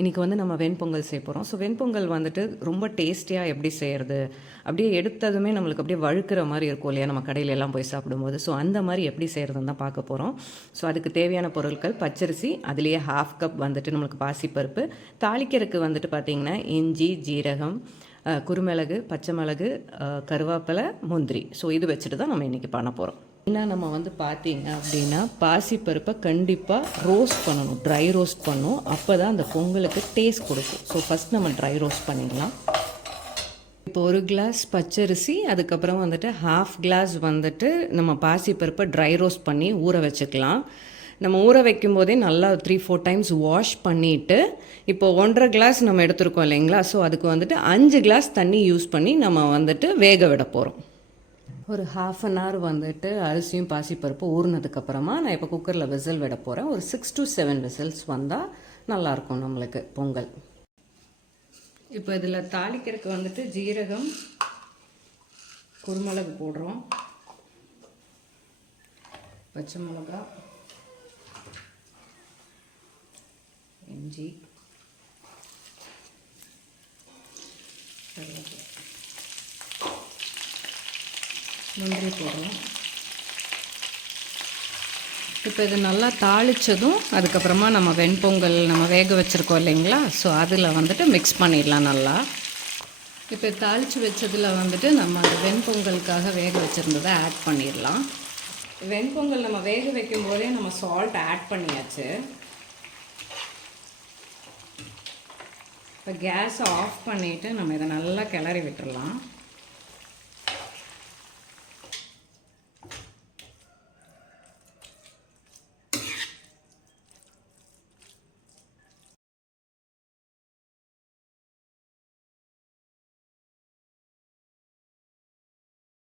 இன்றைக்கி வந்து நம்ம வெண்பொங்கல் செய்ய போகிறோம். ஸோ வெண்பொங்கல் வந்துட்டு ரொம்ப டேஸ்டியாக எப்படி செய்கிறது, அப்படியே எடுத்ததுமே நம்மளுக்கு அப்படியே வழுக்கிற மாதிரி இருக்கும் இல்லையா, நம்ம கடையில எல்லாம் போய் சாப்பிடும்போது. ஸோ அந்த மாதிரி எப்படி செய்கிறதுன்னு தான் பார்க்க போகிறோம். ஸோ அதுக்கு தேவையான பொருட்கள் பச்சரிசி, அதுலேயே 1/2 கப் வந்துட்டு நம்மளுக்கு பாசிப்பருப்பு, தாளிக்கிறதுக்கு வந்துட்டு பார்த்திங்கன்னா இஞ்சி, ஜீரகம், குருமிளகு, பச்சை மிளகு, கருவேப்பிலை, முந்திரி. ஸோ இது வச்சுட்டு தான் நம்ம இன்றைக்கி பண்ண போகிறோம். ஏன்னா நம்ம வந்து பார்த்திங்க அப்படின்னா பாசிப்பருப்பை கண்டிப்பாக ரோஸ்ட் பண்ணணும், ட்ரை ரோஸ்ட் பண்ணணும். அப்போ தான் அந்த பொங்கலுக்கு டேஸ்ட் கொடுக்கும். ஸோ ஃபஸ்ட் நம்ம ட்ரை ரோஸ்ட் பண்ணிடலாம். இப்போ 1 கிளாஸ் பச்சரிசி, அதுக்கப்புறம் வந்துட்டு 1/2 கிளாஸ் வந்துட்டு நம்ம பாசிப்பருப்பை ட்ரை ரோஸ்ட் பண்ணி ஊற வச்சுக்கலாம். நம்ம ஊற வைக்கும் போதே நல்லா 3-4 டைம்ஸ் வாஷ் பண்ணிவிட்டு, இப்போ 1.5 கிளாஸ் நம்ம எடுத்துருக்கோம் இல்லைங்களா, ஸோ அதுக்கு வந்துட்டு 5 கிளாஸ் தண்ணி யூஸ் பண்ணி நம்ம வந்துட்டு வேக விட போகிறோம். ஒரு 1/2 அன் ஹவர் வந்துட்டு அரிசியும் பாசிப்பருப்பு ஊறினதுக்கப்புறமா நான் இப்போ குக்கரில் விசில் விட போகிறேன். ஒரு 6 to 7 விசில்ஸ் வந்தால் நல்லாயிருக்கும் நம்மளுக்கு பொங்கல். இப்போ இதில் தாளிக்கிறதுக்கு வந்துட்டு ஜீரகம், குருமிளகு போடுறோம், பச்சை மிளகா, இஞ்சி, முந்திரி போடுறோம். இப்போ இது நல்லா தாளித்ததும் அதுக்கப்புறமா நம்ம வெண்பொங்கல் நம்ம வேக வச்சுருக்கோம் இல்லைங்களா, ஸோ அதில் வந்துட்டு மிக்ஸ் பண்ணிடலாம் நல்லா. இப்போ தாளித்து வச்சதில் வந்துட்டு நம்ம வெண்பொங்கலுக்காக வேக வச்சுருந்ததை ஆட் பண்ணிடலாம். வெண்பொங்கல் நம்ம வேக வைக்கும் போதே நம்ம சால்ட் ஆட் பண்ணியாச்சு. இப்போ கேஸை ஆஃப் பண்ணிவிட்டு நம்ம இதை நல்லா கிளறி விட்டுடலாம்.